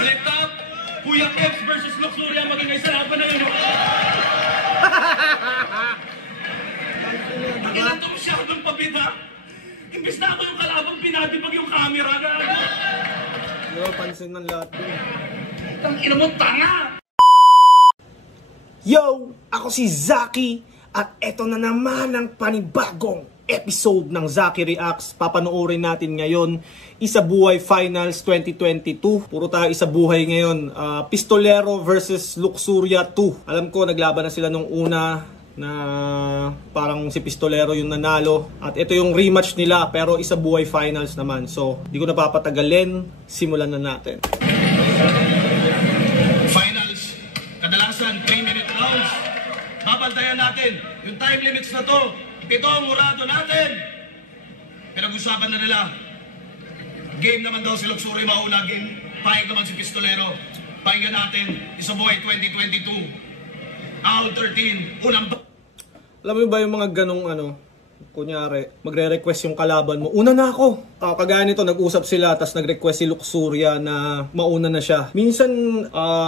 Flip top, Kuya Peps versus Luxuria, maging isa laban na yun. Ilan to masyadong pabida? Imbis na ako yung kalabang pinatibag yung camera na. Yo, pansin ng lahat yun. Ang ina mo, tanga! Yo! Ako si Zaki at eto na naman ang panibagong episode ng Zaki Reacts. Papanoorin natin ngayon Isabuhay Finals 2022. Puro tayo Isabuhay ngayon. Pistolero versus Luxuria 2. Alam ko naglaban na sila nung una na parang si Pistolero yung nanalo. At ito yung rematch nila pero Isabuhay Finals naman. So, di ko na papatagalin. Simulan na natin. Finals, kadalasan 3-minute rounds. Babantayan natin yung time limits na to. Ito ang murado natin. Pinag-usapan na nila. Game naman daw si Luxury mauna. Game, pahig naman si Pistolero. Pahingan natin, Isabuhay 2022. Round 13, unang... Alam mo ba yung mga ganong ano, kunyari, magre-request yung kalaban mo, una na ako. Kagaya nito, nag-usap sila, tapos nag-request si Luxuria na mauna na siya. Minsan,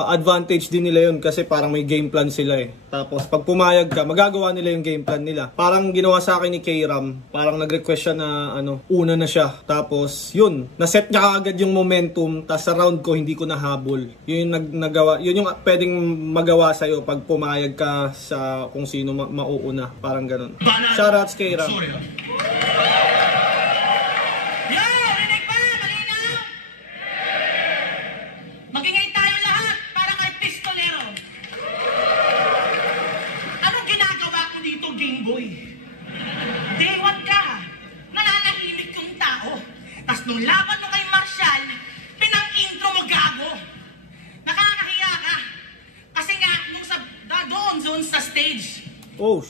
advantage din nila yun kasi parang may game plan sila eh. Tapos, pag pumayag ka, magagawa nila yung game plan nila. Parang ginawa sa akin ni K-Ram, parang nag-request siya na, una na siya. Tapos, yun, naset niya agad yung momentum, tapos sa round ko, hindi ko nahabol. Yun yung nagawa, yun yung pwedeng magawa sa'yo pag pumayag ka sa kung sino mauuna. Parang ganun. Shoutouts K-Ram. Nung laban mo kay Marshall, pinang-intro mo gago. Nakakahiya ka. Kasi nga, nung doon zone sa stage. Oh,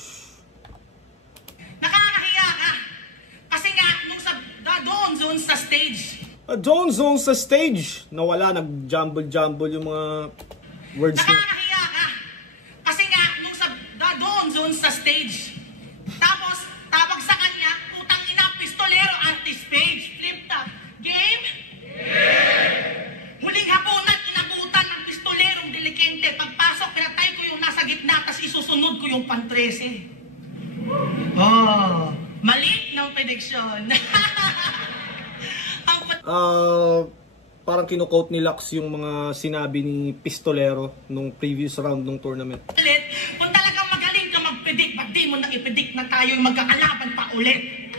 Nakakahiya ka. Kasi nga, nung doon zone sa stage. Doon zone sa stage. Nawala, nag-jumble-jumble yung mga words niya. Nakakahiya ka. Kasi nga, nung doon zone sa stage. Tapos, tawag sa kanya, putang ina, Pistolero anti-stage. Game? Huling hapunan, inabutan ng Pistolerong Delikente. Pagpasok, pinatay ko yung nasa gitna, tas isusunod ko yung pan-13. Oh, mali ng prediction. Parang kino-quote ni Lux yung mga sinabi ni Pistolero nung previous round ng tournament. Ulit, kung talagang magaling ka mag-predict, ba't di mo na i-predict na tayo yung magkakalaban pa ulit?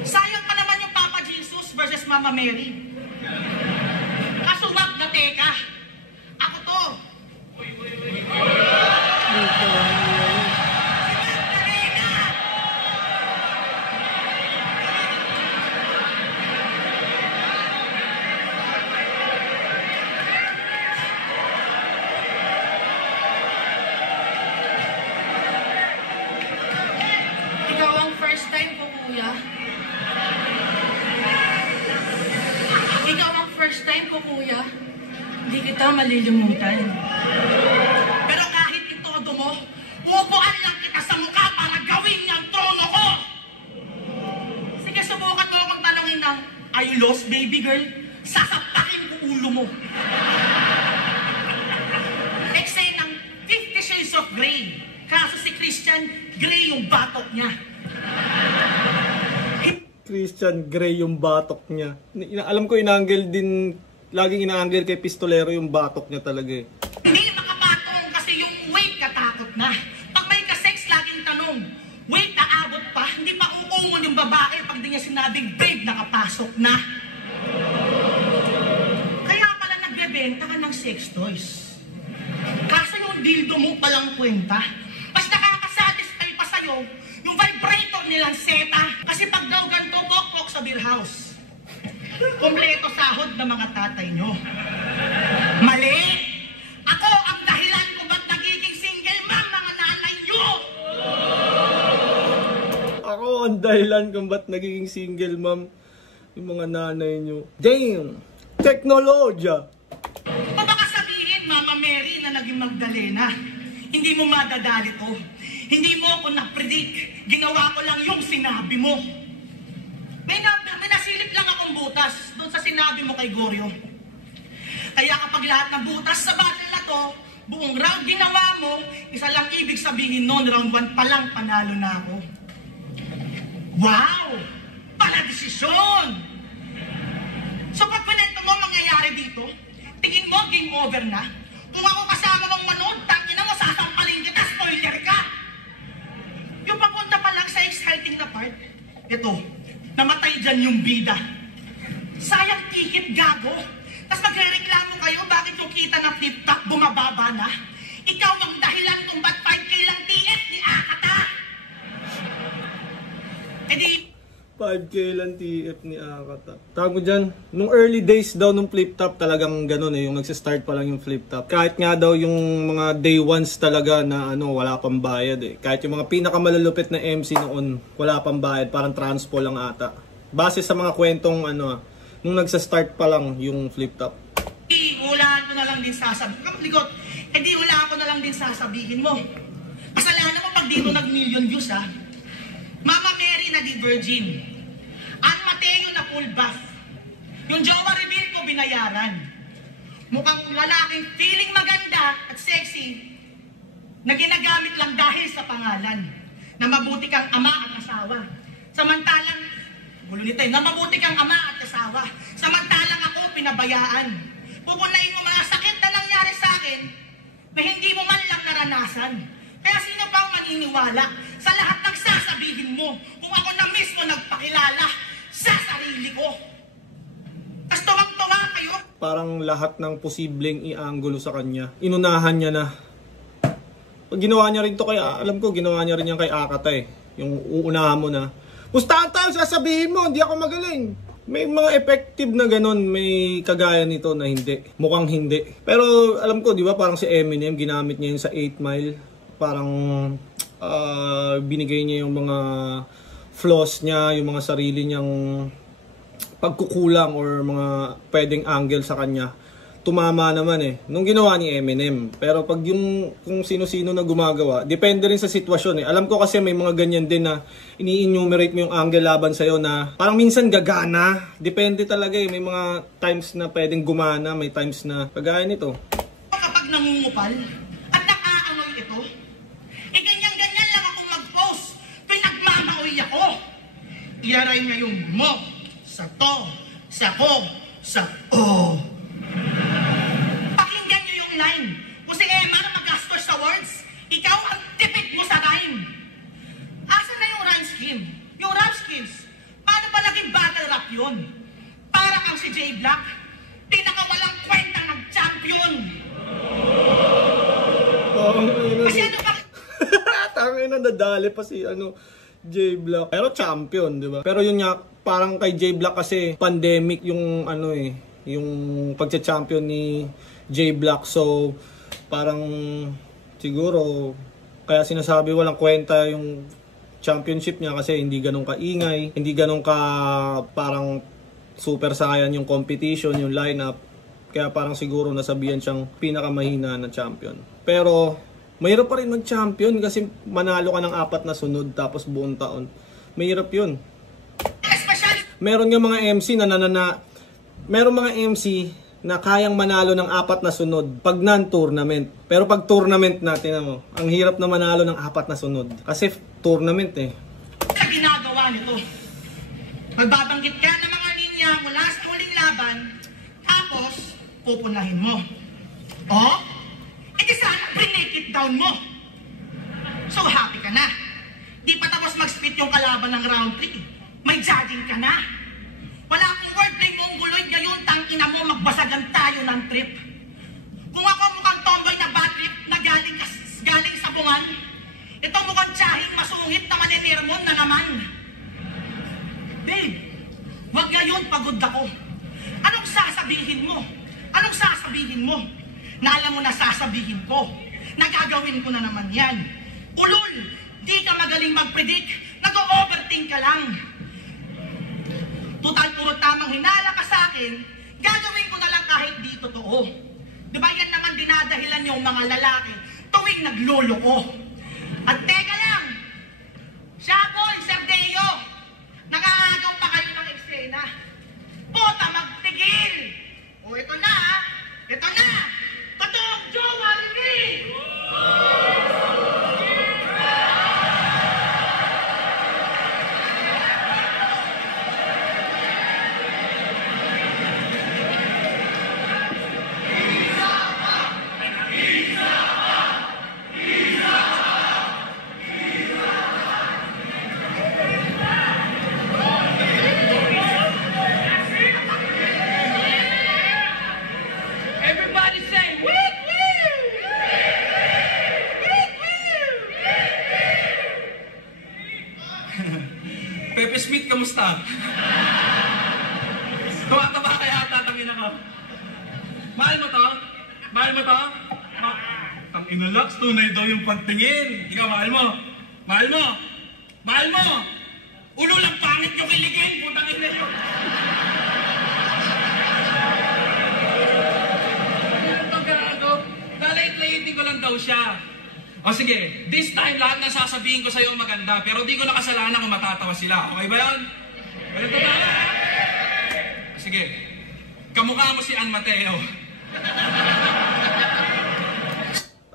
Sayang pa naman yung Papa Jesus versus Mama Mary. Kasuwag na teka. Ako to. Ikaw ang first time ko, kuya. Ikaw ang first time ko, kuya. Hindi kita malilimutan. Pero kahit itodo mo, upuan lang kita sa mukha para gawin niyang trono ko! Sige, subukan mo akong tanongin ng, are you lost, baby girl? Sasaptakin ko ulo mo. Eksay ng 50 Shades of Grey. Kaso si Christian, gray yung batok niya. Christian Grey yung batok niya. Alam ko inaangle din, laging inaangle kay Pistolero yung batok niya talaga eh. Hindi makapatong kasi yung weight katakot na. Pag may kasex, laging tanong, weight naabot pa, hindi pa uumon yung babae pag di niya sinabing, babe, nakapasok na. Kaya pala nagbebenta ka ng sex toys. Kaso yung dildo mo palang kwenta. Mas nakakasatisfy pa sa'yo yung vibrator nilang seta. Kasi pag daw ganito, pok-pok sa beer house. Kompleto sahod ng mga tatay nyo. Mali! Ako ang dahilan kung ba't nagiging single mom mga nanay nyo! Ako ang dahilan kung ba't nagiging single mom yung mga nanay nyo. Damn! Teknolodya! O baka sabihin, Mama Mary na naging Magdalena, hindi mo madadali to. Hindi mo ako na-predict. Ginawa ko lang yung sinabi mo. May nasilip lang akong butas doon sa sinabi mo kay Goryo. Kaya kapag lahat ng butas sa battle na to, buong round ginawa mo, isa lang ibig sabihin nun, round 1 pa lang panalo na ako. Wow! Pala desisyon! So pag pinento mo mangyayari dito, tingin mo game over na? Kung ako kasama mong manood, tangina mo, sasampalin kita, spoiler ka! Yung papunta pa lang sa exciting na part, ito, namatay dyan yung bida. Sayang ticket, gago. Tapos magre-reklamo kayo, bakit yung kita na flip-top bumababa na? Ikaw ang dahilan kung ba't 5K lang TF ni Akata. E di... 5K lang TF ni Akata. Tawag mo dyan, nung early days daw nung flip-top talagang ganun yung nagsistart pa lang yung flip-top. Kahit nga daw yung mga day ones talaga na wala pang bayad Kahit yung mga pinakamalulupit na MC noon, wala pang bayad, parang transpo lang ata. Base sa mga kwentong nung nagsistart pa lang yung flip-top. Hulaan ko na lang din sasabihin. Kamaligot, hulaan ko na lang din sasabihin mo. Kasalanan mo pag dito nag-million views Mama Mary na di virgin. Ann Mateo na full buff. Yung jowa reveal ko binayaran. Mukhang lalaking feeling maganda at sexy na ginagamit lang dahil sa pangalan. Na mabuti kang ama at asawa. Samantalang, na mabuti kang ama at asawa. Samantalang ako pinabayaan. Pupunayin mo mga sakit na nangyari sa akin na hindi mo man lang naranasan. Kaya sino pa ang maniniwala sa lahat ng sasabihin mo kung ako na mismo nagpakilala sa sarili ko? Tapos tuwang-tuwa kayo. Parang lahat ng posibleng i-angulo sa kanya, inunahan niya na. Pag ginawa niya rin to kay, alam ko, ginawa niya rin yan kay Akata Yung uunahan mo na, pustahan tayo, sasabihin mo, hindi ako magaling. May mga effective na ganun, may kagaya nito na hindi. Mukhang hindi. Pero alam ko, di ba, parang si Eminem, ginamit niya yun sa 8 Mile. Parang binigay niya yung mga flaws niya, yung mga sarili niyang pagkukulang or mga pwedeng angle sa kanya. Tumama naman nung ginawa ni Eminem. Pero pag yung kung sino-sino na gumagawa, depende rin sa sitwasyon Alam ko kasi may mga ganyan din na ini-enumerate mo yung angle laban sa'yo na parang minsan gagana. Depende talaga may mga times na pwedeng gumana, may times na kagaya nito. Kapag nangungupal at nakaamoy ito, ganyan-ganyan lang akong mag-post. Pinagmamaoy ako. Iaray niya yung mo, sa to, sa ko, sa o. Pakinggan niyo yung line. Kung si Emma na mag-gastos sa words, ikaw ang tipid mo sa rhyme. Asa na yung rhyme scheme? Yung rap skills. Paano ba naging battle rap yun? Para kang si J Black, pinakawalang kwenta ng champion. Kasi ba? Tangay na nadali pa si J Black. Pero champion, di ba? Pero yun nga, parang kay J Black kasi pandemic yung yung pagcha-champion ni J Black. So parang siguro kaya sinasabi walang kwenta yung championship niya kasi hindi ganun kaingay, hindi ganun ka parang super sayan yung competition, yung lineup. Kaya parang siguro nasabihan siyang pinakamahina na champion. Pero mahirap pa rin mag-champion kasi manalo ka ng 4 na sunod tapos buong taon. Mahirap yun. Meron nga mga MC meron mga MC na kayang manalo ng 4 na sunod pag non-tournament. Pero pag tournament natin ang hirap na manalo ng 4 na sunod. Kasi tournament Sa ginagawa nito, magbabanggit ka ng mga linya mula sa huling laban, tapos pupunahin mo. Di sana break it down mo. So happy ka na. Di pa tapos mag-split yung kalaban ng round 3. May judging ka na. Wala akong wordplay mongoloid ngayon, tangina mo, magbasagan tayo ng trip. Kung ako mukhang tomboy na bad trip na galing sa bungan, ito mukhang tsahing masungit na manitirmon na naman. Babe, wag ngayon, pagod ako. Anong sasabihin mo? Anong sasabihin mo? Na alam mo na sasabihin ko. Nagagawin ko na naman yan. Ulol, di ka magaling mag-predict. Nag-overthink ka lang. Total puro tamang hinala ka sa akin, gagawin ko na lang kahit di totoo. Diba yan naman dinadahilan yung mga lalaki tuwing nagloloko. At teka lang, Shaboy, Sir Deo, nakakagaw pa kayo ng eksena. Puta, magtigil! O ito na Mahal mo to? Mahal mo to? Ang inalax, tunay daw yung pagtingin. Ikaw, mahal mo? Mahal mo? Mahal mo? Ulo lang pangit yung kiligin, putang ina yun. Ano to gago? Lalait-laitin ko lang daw siya. O sige, this time lahat na sasabihin ko sa'yo maganda, pero di ko nakasalanan kung matatawa sila. Okay ba yun? Ganito tayo. Sige, kamukha mo si Ann Mateo.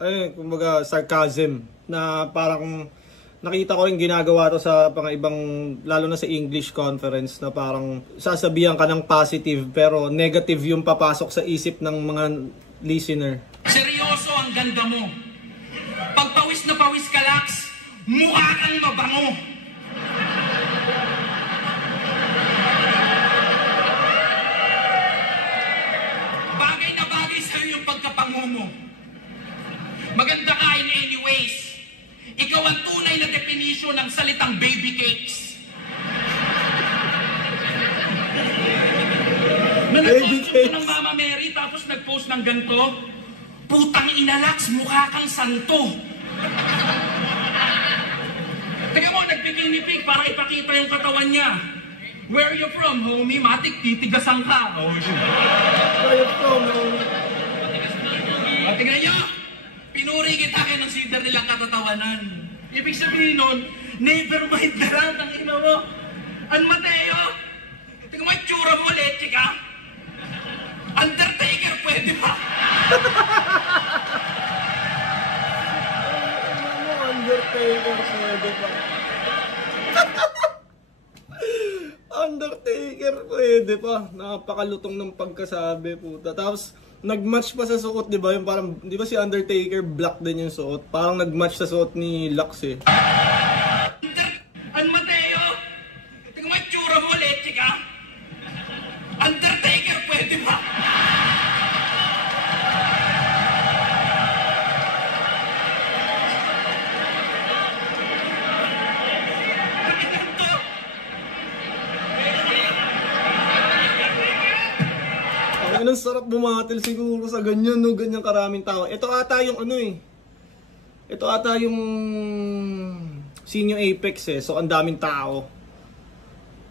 Ay, kumbaga sarcasm na parang nakita ko rin ginagawa to sa mga ibang, lalo na sa English conference, na parang sasabihan ka ng positive pero negative yung papasok sa isip ng mga listener. Seryoso, ang ganda mo. Pag pawis na pawis ka, Lax, mukha kang mabango. Bagay na bagay sa'yo yung pagkapango mo. Maganda ka in any ways. Ikaw ang tunay na definition ng salitang baby cakes. Na nag-post ng Mama Mary tapos nag-post ng ganito, putang ina, Lax, mukha kang santo. Teka mo, nagpipinipig para ipakita yung katawan niya. Where are you from, homie? Matik, titigasan ka. Oh, shit. Where are you from, homie? Tingnan niyo, pinuri kita kayo ng sider nilang katatawanan. Ibig sabihin nun, never mind na lang ang ina mo. Ann Mateo, tingnan mo yung tsura mo, leche ka. Undertaker, pwede ba? Undertaker, pwede ba? Undertaker, pwede pa. Napakalutong ng pagkasabi, puta. Tapos, nag-match pa sa suot, di ba? Yung parang, di ba si Undertaker, black din yung suot? Parang nag-match sa suot ni Lux eh. Ann Mateo, tingnan mo yung tsura mo, leche ka. Undertaker, pwede ba? Ang sarap bumatil siguro sa ganyan, no? Ganyan karaming tao. Ito ata yung ano eh. Ito ata yung Senior Apex eh. So, ang daming tao.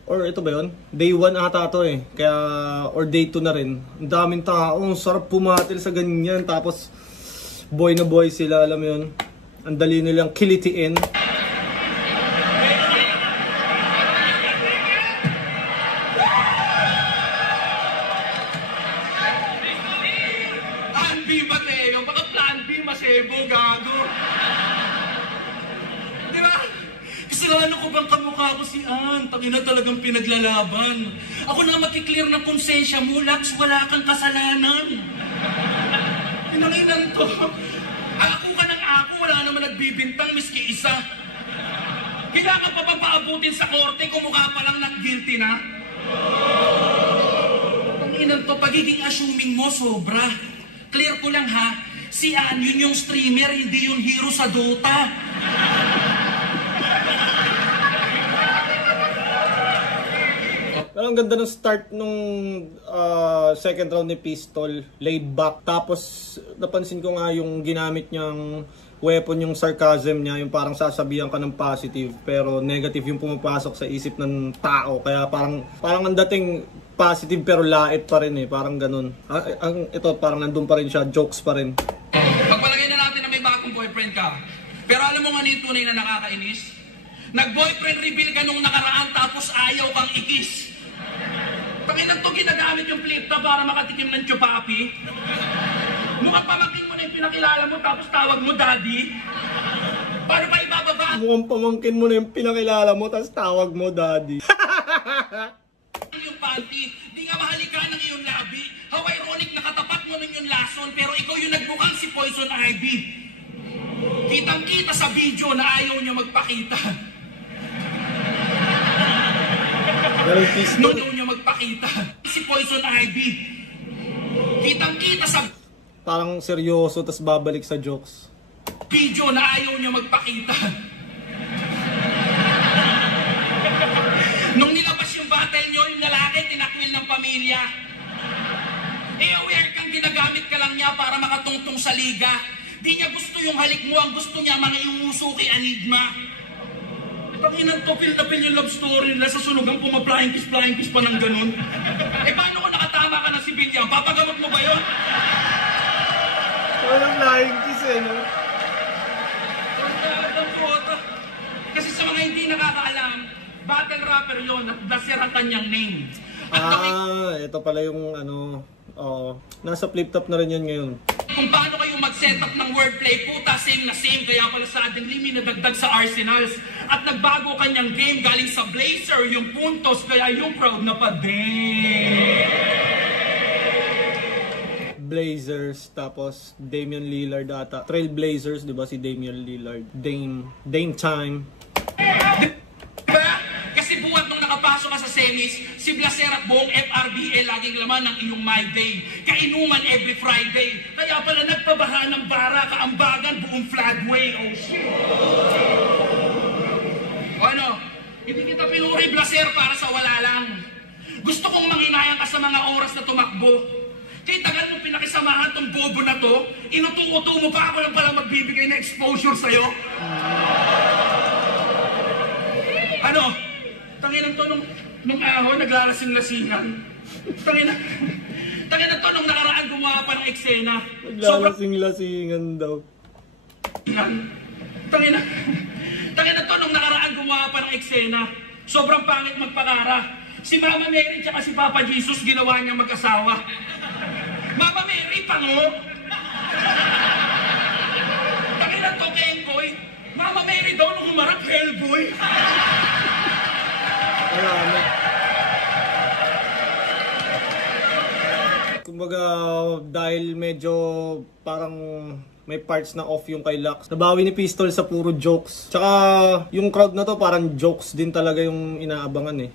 Or ito ba yun? Day 1 ata to eh. Kaya, or day 2 na rin. Ang daming tao. Ang sarap pumatil sa ganyan. Tapos, boy na boy sila. Alam mo yun? Ang dali nilang kilitiin. Kasalanan ko bang kamukha ko si Ann? Tangina talagang pinaglalaban. Ako na makiklear ng konsensya mo, Lax, wala kang kasalanan. Inanginan to. Ako ka ng ako, wala naman nagbibintang miski isa. Kailangan pa bang paabutin sa korte kung mukha pa lang nag-guilty na? Inanginan to, pagiging assuming mo sobra. Clear ko lang ha, si Ann yun yung streamer, hindi yung hero sa Dota. Pero ang ganda ng start nung second round ni Pistol, laid back. Tapos napansin ko nga yung ginamit niyang weapon, yung sarcasm niya, yung parang sasabihan ka ng positive pero negative yung pumapasok sa isip ng tao. Kaya parang ang dating positive pero lait pa rin eh, parang ganun. Ito parang nandun pa rin siya, jokes pa rin. Pagpalagay na natin na may bagong boyfriend ka, pero alam mo nga yung tunay na nakakainis? Nag-boyfriend reveal ka nung nakaraan tapos ayaw kang ikis. Pangilan to ginagamit yung flip-top para makatikim ng chupapi. Mukhang pamangkin mo na yung pinakilala mo tapos tawag mo daddy. Paano ba ibababa? Mukhang pamangkin mo na yung pinakilala mo tapos tawag mo daddy. Yung panty, di nga mahalika ng iyong labi. How ironic nakatapat mo nun yung lason pero ikaw yung nagmukhang si Poison Ivy. Kitang-kita sa video na ayaw niya magpakita. Noon niya magpakita. Si Poison Ivy. Kitang-kita sa parang seryoso tas babalik sa jokes. Video na ayaw niya magpakita. Nung nilabas yung battle niyo, yung lalaki tinakwil ng pamilya. para makatungtong sa liga. Di niya gusto yung halik mo, ang gusto niya mga iuuso kay Enigma. Tanginan to, feel na feel yung love story nila sa sunugang pumaplying kiss pa ng ganun. Paano kung nakatama ka na si Bilyang? Papagamot mo ba yun? Walang flying kiss no? Kasi sa mga hindi nakakaalam, battle rapper yon at Blaser ang kanyang name. Ito pala yung nasa flip top na rin yan ngayon. Kung paano kayo mag-setup ng wordplay, puta, same na same. Kaya pala sa ating limi nadagdag sa Arsenals. At nagbago kanyang game galing sa Blazer, yung puntos, kaya yung crowd na pa din. Blazers, tapos Damian Lillard ata. Trailblazers, di ba si Damian Lillard? Dame time. Diba? Kasi buwan nung nakapasok ka sa semis, si Blaser at buong FRBA laging laman ng iyong My Day. Kainuman every Friday. Kaya pala nagpabaha ng bara, kaambagan buong Flagway. Oh shit. Ano? Hindi kita pinuri Blaser para sa wala lang. Gusto kong manghinayang ka sa mga oras na tumakbo. Kaya tagal mong pinakisamahan tong bobo na to, inutuko-tuko mo pa ako lang pala magbibigay na exposure sa'yo. Ano? Tanginan to nung ahon, naglalasing-lasingan. Tanginan to nung nakaraan gumawa pa ng eksena. Naglalasing-lasingan daw. Tanginan to nung nakaraan gumawa pa ng eksena. Sobrang pangit magpakara. Si Mama Mary tsaka si Papa Jesus ginawa niyang mag-asawa. Mama Mary, pango! Tanginan to, Kenkoy. Mama Mary daw nung humarap, Hellboy. Kumbaga, dahil medyo parang may parts na off yung kay Lux, nabawi ni Pistol sa puro jokes. Tsaka yung crowd na to parang jokes din talaga yung inaabangan eh.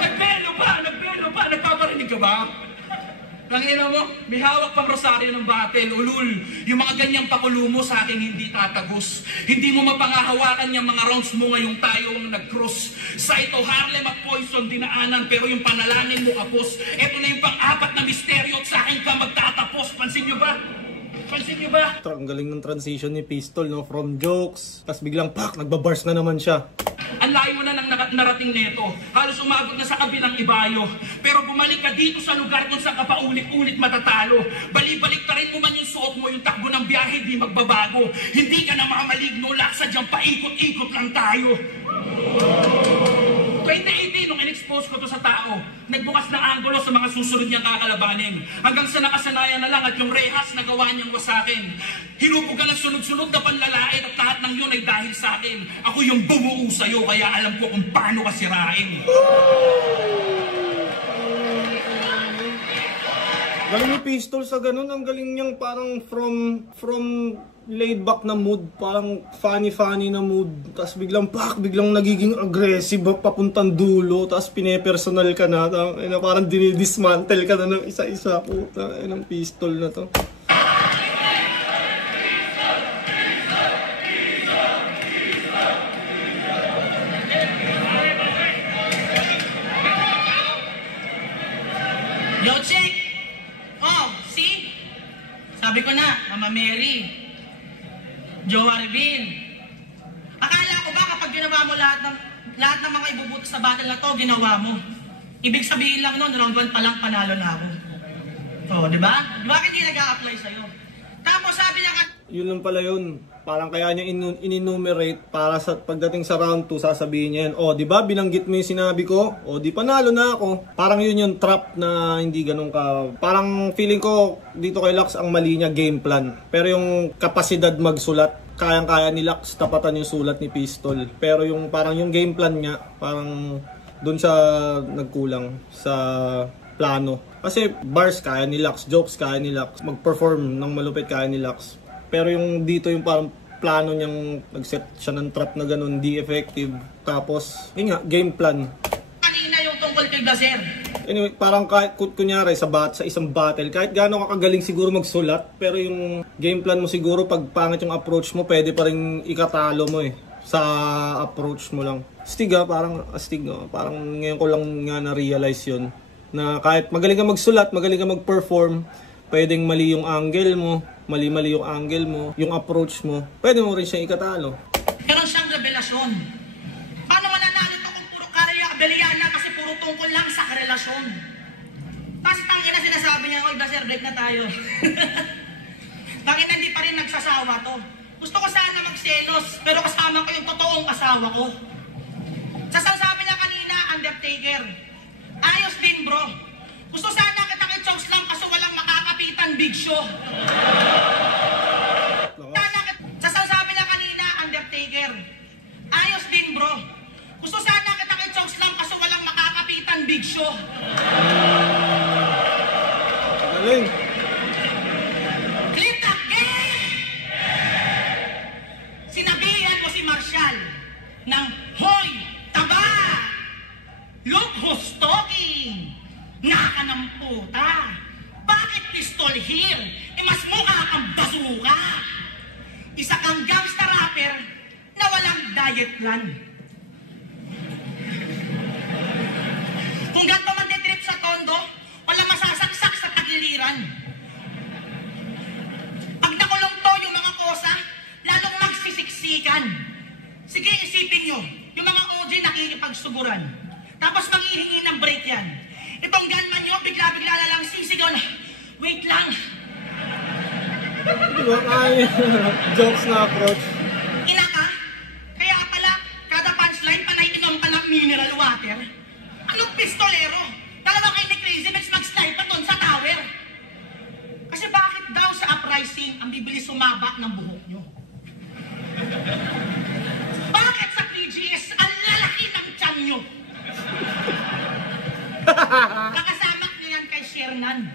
Nagbelo pa, nagpaparinig ka ba? Tangina mo, may hawak pang rosaryo ng battle, ulul. Yung mga ganyang pakulumo sa akin hindi tatagos. Hindi mo mapangahawakan yung mga rounds mo ngayong tayo ang nag-cross. Saito, Harlem at Poison dinaanan, pero yung panalangin mo kapos. Eto na yung pang-apat na misteryo at sa akin ka magtatapos. Pansin nyo ba? Pansin nyo ba? Ang galing ng transition ni Pistol, no? From jokes, tapos biglang pak, nagbabars na naman siya. Ang layo na ng narating neto. Halos umabot na sa kabilang ibayo. Pero bumalik ka dito sa lugar kung saan ka pa ulit-ulit matatalo. Bali-balik ta rin mo man yung suot mo, yung takbo ng biyahe di magbabago. Hindi ka na mamaligno, laksa dyan, paikot-ikot lang tayo. 2018, nung in-expose ko to sa tao, nagbukas ng anggulo sa mga susunod niyang kakalabanin. Hanggang sa nakasanayan na lang at yung rehas na gawa niyang wasakin. Hinubog ka ng sunod-sunod na panlalait at lahat ng yun ay dahil sa akin. Ako yung bumuo sa'yo, kaya alam ko kung paano ka sirain. Galing ni Pistol sa ganun, ang galing niyang parang from laid back na mood, parang funny na mood, tapos biglang nagiging aggressive papuntang dulo, tapos pinepersonal ka na, parang dinidismantle ka na ng isa-isa. Puta, ng Pistol na to. Yo, check! Oh, see? Sabi ko na, Mama Mary, Joe Arvin. Akala ko ba kapag ginawa mo lahat ng mga ibubuto sa battle na to, ginawa mo? Ibig sabihin lang nun, round 1 pa lang panalo na ako. Oh, di ba? Bakit hindi nag-a-apply sa'yo? Tapos sabi niya Yun lang pala yun. Parang kaya niya in-enumerate para sa pagdating sa round 2, sasabihin niya yan, oh, di ba binanggit mo yung sinabi ko? Oh, di panalo na ako. Parang yun yung trap na hindi ganun ka. Parang feeling ko dito kay Lux ang mali niya game plan. Pero yung kapasidad magsulat, kayang-kaya ni Lux tapatan yung sulat ni Pistol. Pero yung parang yung game plan niya, parang doon siya nagkulang sa plano. Kasi bars kaya ni Lux, jokes kaya ni Lux, mag-perform ng malupit kaya ni Lux. Pero yung dito yung parang plano niyang nag-set siya ng trap na ganun, di effective. Tapos, yun nga, game plan. kanina yung tungkol kay Blaser. Anyway, parang kahit kunyari sa isang battle, kahit gaano ka kagaling siguro magsulat, pero yung game plan mo siguro pag pangit yung approach mo, pwede pa rin ikatalo mo eh. sa approach mo lang. Astig parang astig parang ngayon ko lang nga na-realize yun. Na kahit magaling ka magsulat, magaling ka mag-perform, pwedeng mali yung angle mo, mali-mali yung angle mo, yung approach mo, pwede mo rin siyang ikatalo. Meron siyang revelasyon. Paano mananalo ito kung puro karya abeliana kasi puro tungkol lang sa karelasyon? Tapos tangina sinasabi niya, oy, Blaser, break na tayo. Tangina, hindi pa rin nagsasawa to. Gusto ko sana magselos, pero kasama ko yung totoong asawa ko. Sasabi niya kanina, Undertaker, ayos din bro. Gusto sana kitang i-chokes lang kaso walang makakapitan Big Show. Sasabi niya kanina, Undertaker, ayos din bro. Gusto sana kitang i-chokes lang kaso walang makakapitan Big Show. Galing. Clip the game! Sinabihan mo si Marshall ng hoy, taba! Look who's talking! Naka ng puta! Bakit pistol here? Mas mukha kang basuka! Isa kang gangsta rapper na walang diet plan. Kung ganito man trip sa tondo, walang masasaksak sa tagiliran. Pag nakulong to yung mga kosa, lalong magsisiksikan. Sige, isipin nyo, yung mga OG nakikipagsuguran. Tapos manghihingi ng break yan. Itong gunman nyo, bigla-bigla na lang sisigaw na, wait lang. Diba? Ay, jokes na approach. Ina ka? Kaya pala, kada punchline, panay-inom ka ng mineral water. Anong pistolero? Dalawa kayo ni Crazy Mix mag-snipe pa doon sa tower. Kasi bakit daw sa uprising ang bibilis sumaba ng buhok nyo? Bakit sa PGS ang lalaki ng tiyan nyo? Nakasama nyo yan kay Shernan.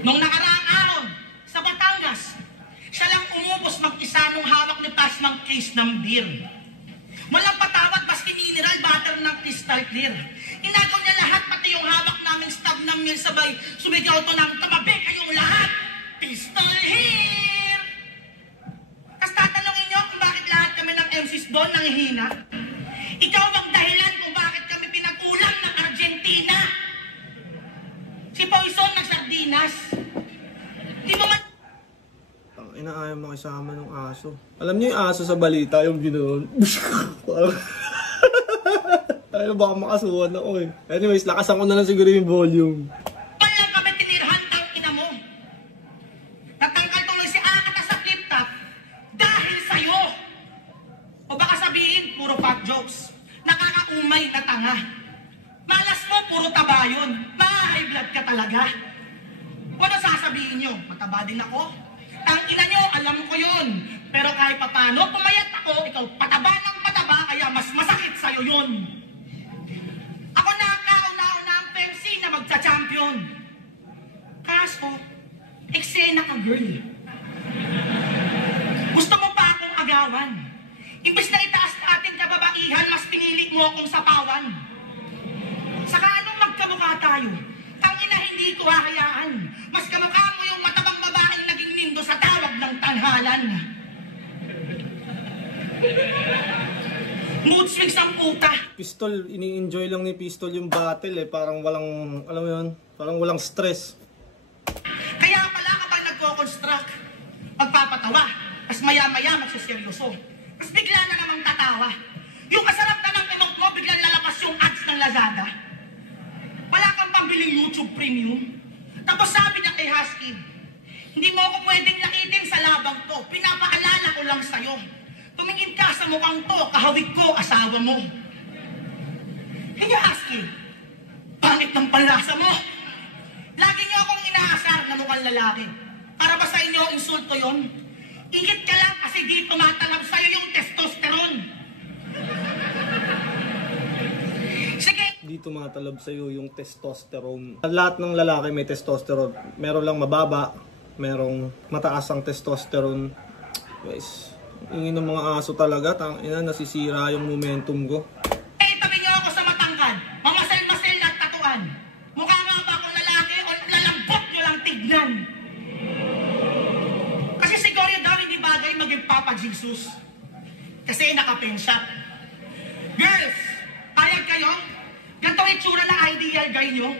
Nung nakaraang araw, sa Batangas, siya lang umubos mag-isa nung hawak ni Pasmang case ng beer. Walang patawad baski mineral butter ng crystal clear. Inagaw niya lahat, pati yung hawak naming stab ng mil sabay. Sumigaw to ng tamabi kayong lahat. Pistol here! Tapos tatanungin niyo kung bakit lahat kami ng MCs doon nanghihina. Ikaw bang dahilan kung bakit kami pinag-ulam ng Argentina? Si Poison ng Sardinas. Di mo man... Inaayaw makisama ng aso. Alam niyo yung aso sa balita, yung ginoon. Ay, baka makasuhan ako eh. Anyways, lakasan ko na lang siguro yung volume. Wala kami tinirhan ng ina mo. Natangkal tuloy si Akata sa flip-top dahil sa'yo. O baka sabihin, puro fat jokes. Nakakaumay na tanga. Malas mo, puro taba yun. High blood ka talaga. O ano sasabihin nyo? Mataba din ako? Tangina nyo, alam ko yun. Pero kahit papano, pumayat ako, ikaw pataba ng pataba, kaya mas masakit sa'yo yun. Ako na ang kauna-una ang Pepsi na magcha-champion. Kaso, eksena ka, girl. Gusto mo pa akong agawan. Imbes na itaas na ating kababaihan, mas pinili mo akong sapawan. Saka anong magkamukha tayo? Tangina, hindi ko hahayaan. Mas kamukha mo yung matabang babaeng naging nindo sa tawag ng tanghalan. Mood swings ang puta. Pistol, ini-enjoy lang ni Pistol yung battle eh. Parang walang, alam mo yun, parang walang stress. Kaya pala kapag nagko-construct, magpapatawa. Tapos maya-maya magsiseryoso. Tapos bigla na namang tatawa. Yung kasarap na ng imong mo, biglang lalabas yung ads ng Lazada. Wala kang pambiling YouTube Premium. Tapos sabi niya kay Husky, hindi mo ako pwedeng nakitin sa labang to. Pinapaalala ko lang sa'yo. Tumingin ka sa mukhang to, kahawig ko, asawa mo. Kaya Husky, pangit ng panlasa mo. Lagi niyo akong inaasar na mukhang lalaki. Para ba sa inyo insulto yon? Ingit ka lang kasi di tumatalab sa'yo yung testosterone. Sige. Di tumatalab sa'yo yung testosterone. Lahat ng lalaki may testosterone. Meron lang mababa, merong mataas ang testosterone. Guys, ingin ng mga aso talaga. Tangina, nasisira yung momentum ko. Eh, tabi niyo ako sa matangkad. Mamasel-masel at tatuan. Mukha nga ba akong lalaki o lalambot niyo lang tignan? Kasi siguro daw hindi bagay maging Papa Jesus. Kasi naka-penshot. Girls, payag kayo? Ganito ang itsura na ideal guy nyo?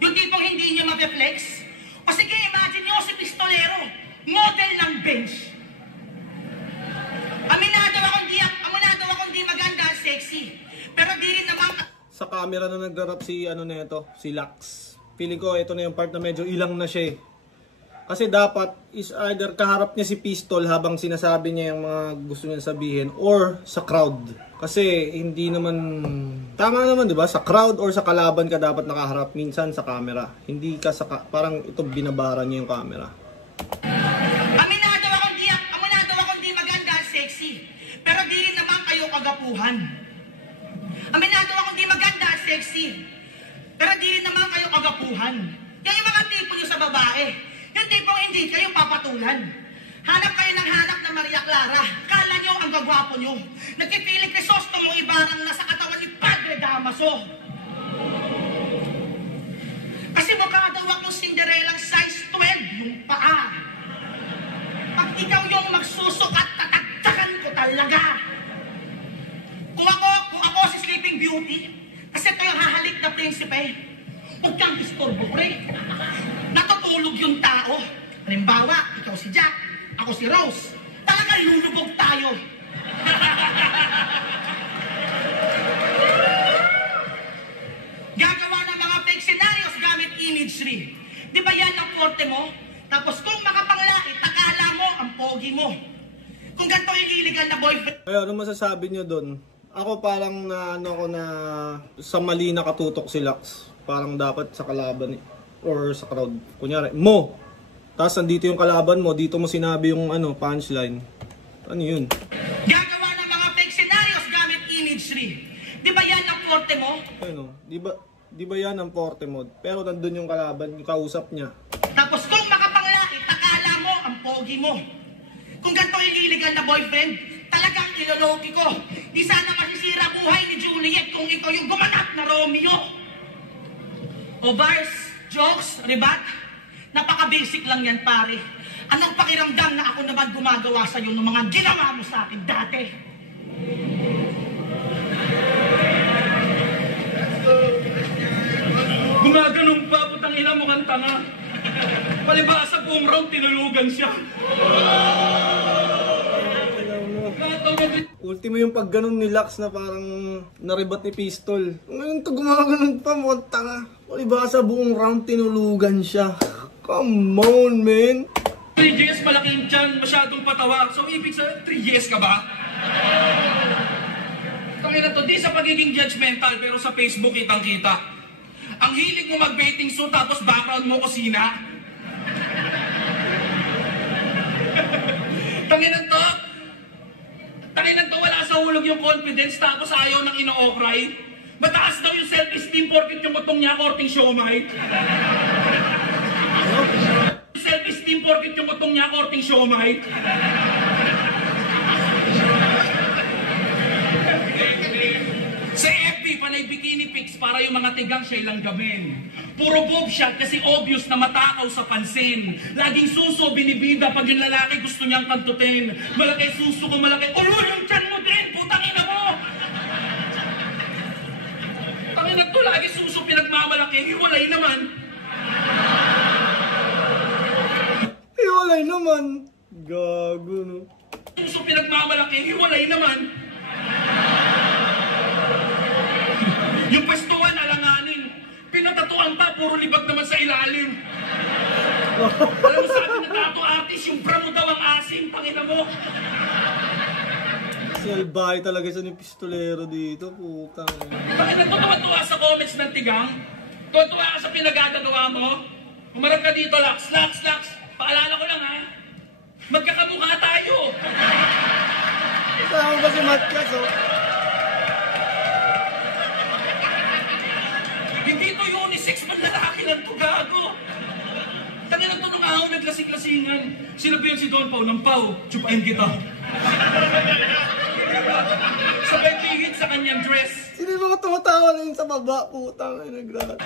Yung tipong hindi nyo mape-flex? O sige, imagine nyo si pistolero, model ng bench. Aminado akong di maganda, sexy. Pero di rin naman... Sa camera na nagrarap si si Lax. Feeling ko ito na yung part na medyo ilang na siya eh. Kasi dapat is either kaharap niya si Pistol habang sinasabi niya yung mga gusto niya sabihin or sa crowd. Kasi hindi naman tama naman 'di ba? Sa crowd or sa kalaban ka dapat nakaharap, minsan sa camera. Hindi ka sa parang ito binabara niya yung camera. Aminado akong di maganda, sexy. Pero di rin naman kayo kagapuhan. Aminado akong di maganda, sexy. Pero di rin naman kayo kagapuhan. Kaya yung mga tipo nyo sa babae, yung tipong hindi kayo papatulan. Hanap kayo ng hanap na Maria Clara. Kala nyo ang gagwapo nyo. Nagpipiling Crisostomo ibarang nasa katawan ni Padre Damaso. Kasi mukha daw akong Cinderella size 12 yung paa. Pag ikaw yung magsusukat, tatagtakan ko talaga. Kung ako si Sleeping Beauty, kasi kayo hahalik na prinsipe, huwag kang istorbo, pre. Natutulog yung tao. Halimbawa, ikaw si Jack, ako si Rose. Talaga lulubog tayo. Gagawa ng mga fake scenarios gamit imagery. Di ba yan ang forte mo? Tapos kung makapanglait, akala mo ang pogi mo. Kung ganito yung illegal na boyfriend. Kaya ano masasabi niyo doon? Ako parang na sa mali nakatutok si Lax. Parang dapat sa kalaban or sa crowd. Kunyari, mo. Tapos nandito yung kalaban mo, dito mo sinabi yung punchline. Ano yun? Gagawa ng mga fake scenarios gamit imagery. Di ba yan ang forte mo? Ano? Di ba yan ang forte mo? Pero nandun yung kalaban, yung kausap niya. Tapos kung makapanglait, akala mo ang pogi mo. Kung ganito yung illegal na boyfriend, talagang iloloki ko. Di sana masisira buhay ni Juliet kung ikaw yung gumanap na Romeo. O bars, jokes, ribat, napaka-basic lang yan pare. Anong pakiramdam na ako naman gumagawa sa'yo ng mga ginawa mo sa akin dati? Gumaganong pa, putang ina mo kang tanga. Palibasa buong round, tinulugan siya. Ultimo yung pagganon ni Lax na parang naribat ni Pistol. Ngayon to gumaganon pa, mukhang tanga. Palibasa buong round, tinulugan siya. Come on, man. 3 years, malaking tiyan, masyadong patawa. So, ibig sabihin, 3 years ka ba? Kami na to, di sa pagiging judgmental, pero sa Facebook kitang-kita. Ang hilig mo mag-bathing suit, tapos background mo kusina. Tanginan to, wala sa hulog yung confidence, tapos ayaw ng ino-okray. Mataas daw yung self-esteem, porkit yung butong niya, korting siomay. Self-esteem, porkit yung butong niya, korting siomay. Sa FB, panay bikini pics para yung mga tigang siya'y langgamin. Puro boob shot kasi obvious na matakaw sa pansin. Laging suso, binibida pag yung lalaki gusto niyang kantutin. Malaki suso ko, malaki. Ulo, yung tiyan mo din! Putang ina mo! Tangina to, lagi suso pinagmamalaki. Hiwalay naman. Hiwalay naman. Gago, no? Suso pinagmamalaki. Hiwalay naman. Yung pwestuhan, alanganin. Pinatatuan pa, puro libag naman sa ilalim. Alam mo, sabi ng tattoo artist, yung bra mo daw ang asim, tangina mo. Salbahe talaga siya ni Pistolero dito, putang. Bakit natutuwa sa comments ng tigang? Tuwa ka sa pinagagagawa mo? Umarap ka dito, Lax. Paalala ko lang, ha? Magkakamukha tayo. Kasama ba si Matkas, oh? Hindi to unisex, man lalaki lang to, gago. Tanginan to nung ako naglasing-lasingan. Sinabihan si Don Pao ng Pao, tsupain kita. Sabay pihit sa kanyang dress. Sino yung mga tumatawa na yun sa baba, putang ay nagrat.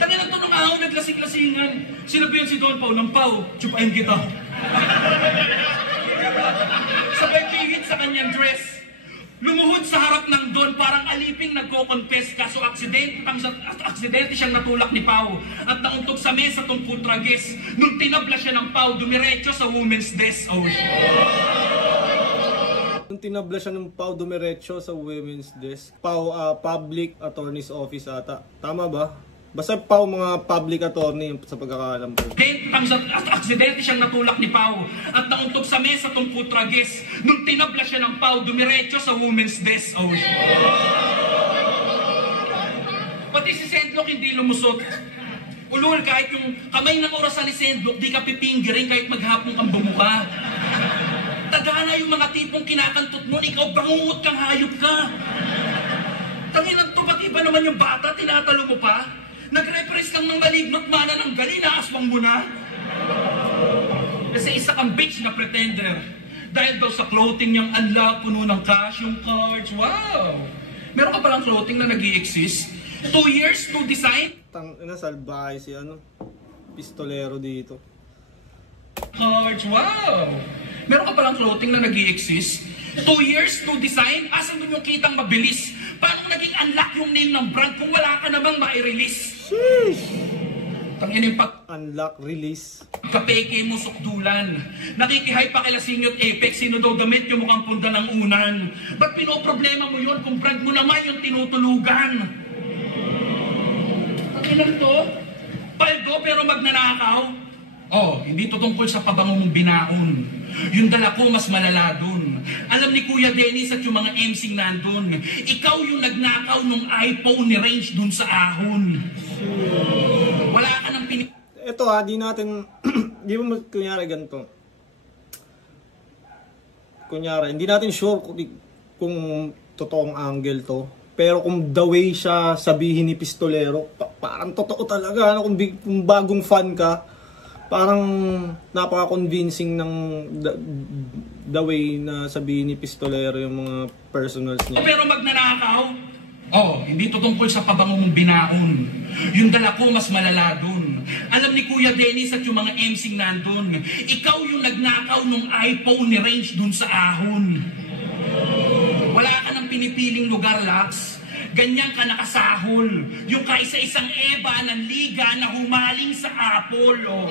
Tanginan to nung ako naglasing-lasingan. Sinabihan si Don Pao ng Pao, tsupain kita. Sabay pihit sa kanyang dress. Lumuhod sa harap ng Don, parang aliping nagko-confess kaso aksidente siyang natulak ni Pao at nauntog sa mesa tong putragis. Nung tinabla siya ng Pao, dumiretso sa women's desk. Oh, Nung tinabla siya ng Pao, dumiretso sa women's desk. Pao, public attorney's office ata. Tama ba? Basta Pao, mga public attorney sa pagkakaalam ko. Aksidente siyang natulak ni Pao at nauntog sa mesa tong putragis. Nung tinabla siya ng Pao, dumiretso sa women's desk. Oh, pati si Sendlok hindi lumusot. Ulul, kahit yung kamay ng orasan ni Sendlok, di ka pipinggirin kahit maghapong kang bumuka. Tagana yung mga tipong kinakantot mo, ikaw bangungot kang hayop ka. Tanginan to, pati ba naman yung bata, tinatalo mo pa? Nag-repress kang ng malignot mana ng gali, naaswang mo na? Kasi isa kang bitch na pretender. Dahil daw sa clothing niyang unlock, puno ng cash yung cards. Wow! Meron ka palang clothing na nag-i-exist? 2 years, 2 design? Salbahay si pistolero dito. Cards, wow! Meron ka palang clothing na nag-i-exist? 2 years, 2 design? Asan mo yung kitang mabilis? Paano naging unlock yung name ng brand kung wala ka namang ma-release? Sheesh! Tangin yung Unlock, release. kapeke mo sukdulan. Nakikihay pa kila Sinyo't Apex, sino daw damit yung mukhang punda ng unan. Ba't pinoproblema mo yun kung brand mo naman yung tinutulugan? Tangin to? Paldo pero magnanakaw? Oh, hindi to tungkol sa pabango mong binaon. Yung dala ko mas malala dun. Alam ni Kuya Dennis at yung mga MC nandun. Ikaw yung nagnakaw nung iPhone ni Range dun sa ahon. Wala ka nang Ito di natin, di ba kunyari ganito. Kunyari, hindi natin sure kung totoong angle to. Pero kung the way siya sabihin ni Pistolero, parang totoo talaga. Kung bagong fan ka, parang napaka-convincing ng the way na sabihin ni Pistolero yung mga personals niya. Pero magnanakaw? Oh, hindi to tungkol sa pabango mong binaon. Yung dala ko mas malala dun. Alam ni Kuya Dennis at yung mga MC nandun. Ikaw yung nagnakaw nung iPhone ni Range dun sa ahon. Wala ka nang pinipiling lugar, Lax. Ganyan ka nakasahol. Yung kaisa-isang Eva ng liga na humaling sa Apple. Oh.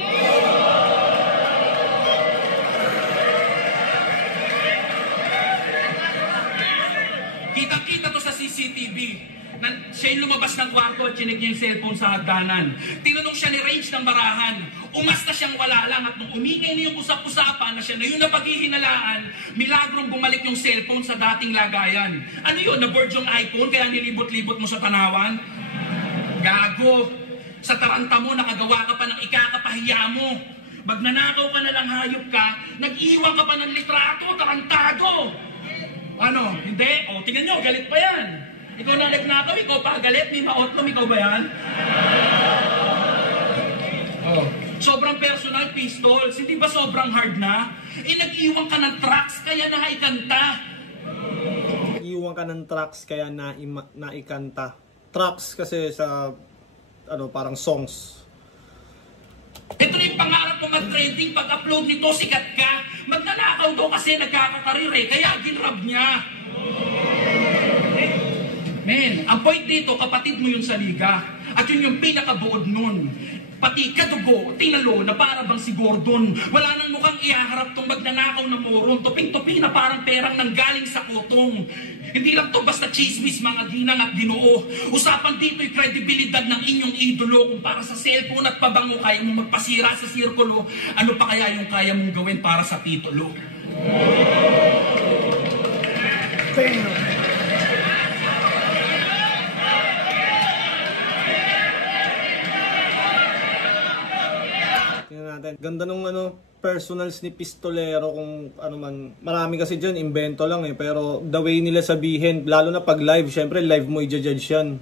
Kita-kita to sa CCTV. Siya yung lumabas ng kwarto at chinig niya yung cellphone sa hagdanan. Tinanong siya ni Range ng barahan. Umasta siyang wala lang at nung umingay niya yung usap-usapan na siya na yun na paghihinalaan, milagrong bumalik yung cellphone sa dating lagayan. Ano yun? Na-board yung iPhone kaya nilibot-libot mo sa tanawan? Gago! Sa taranta mo, nakagawa ka pa ng ikakapahiya mo. Magnanakaw ka na lang, hayop ka, nag-iwan ka pa ng litrato, tarantado! Ano? Hindi? O, tingnan nyo, galit pa yan. Ikaw na nagnakaw, ikaw pa galit, ni Maotlom, ikaw ba yan? Oh. Sobrang personal, Pistols. Hindi ba sobrang hard na? Nag-iwan ka ng tracks, kaya naikanta. Iwan ka ng tracks, kaya naikanta. Tracks kasi sa, parang songs. Ito na yung pangarap ko mag-trending. Pag-upload nito, sikat ka. Magnanakaw daw kasi nagkakakarir kaya ginrab niya. Men, ang point dito, kapatid mo yun sa liga. At yun yung pinakabuod nun. Pati kadugo, tinalo na para bang si Gordon. Wala nang mukhang ihaharap tong magnanakaw na moron. Tuping-tupi na parang perang nanggaling sa kotong. Hindi lang to basta chismis, mga ginang at ginoo. Usapan dito'y kredibilidad ng inyong idolo. Kung para sa cellphone at pabango kaya mong magpasira sa sirkulo, ano pa kaya yung kaya mong gawin para sa titulo? Natin. Ganda nung personals ni Pistolero kung man. Marami kasi dyan, invento lang pero the way nila sabihin, lalo na pag live, syempre live mo i-judge yan.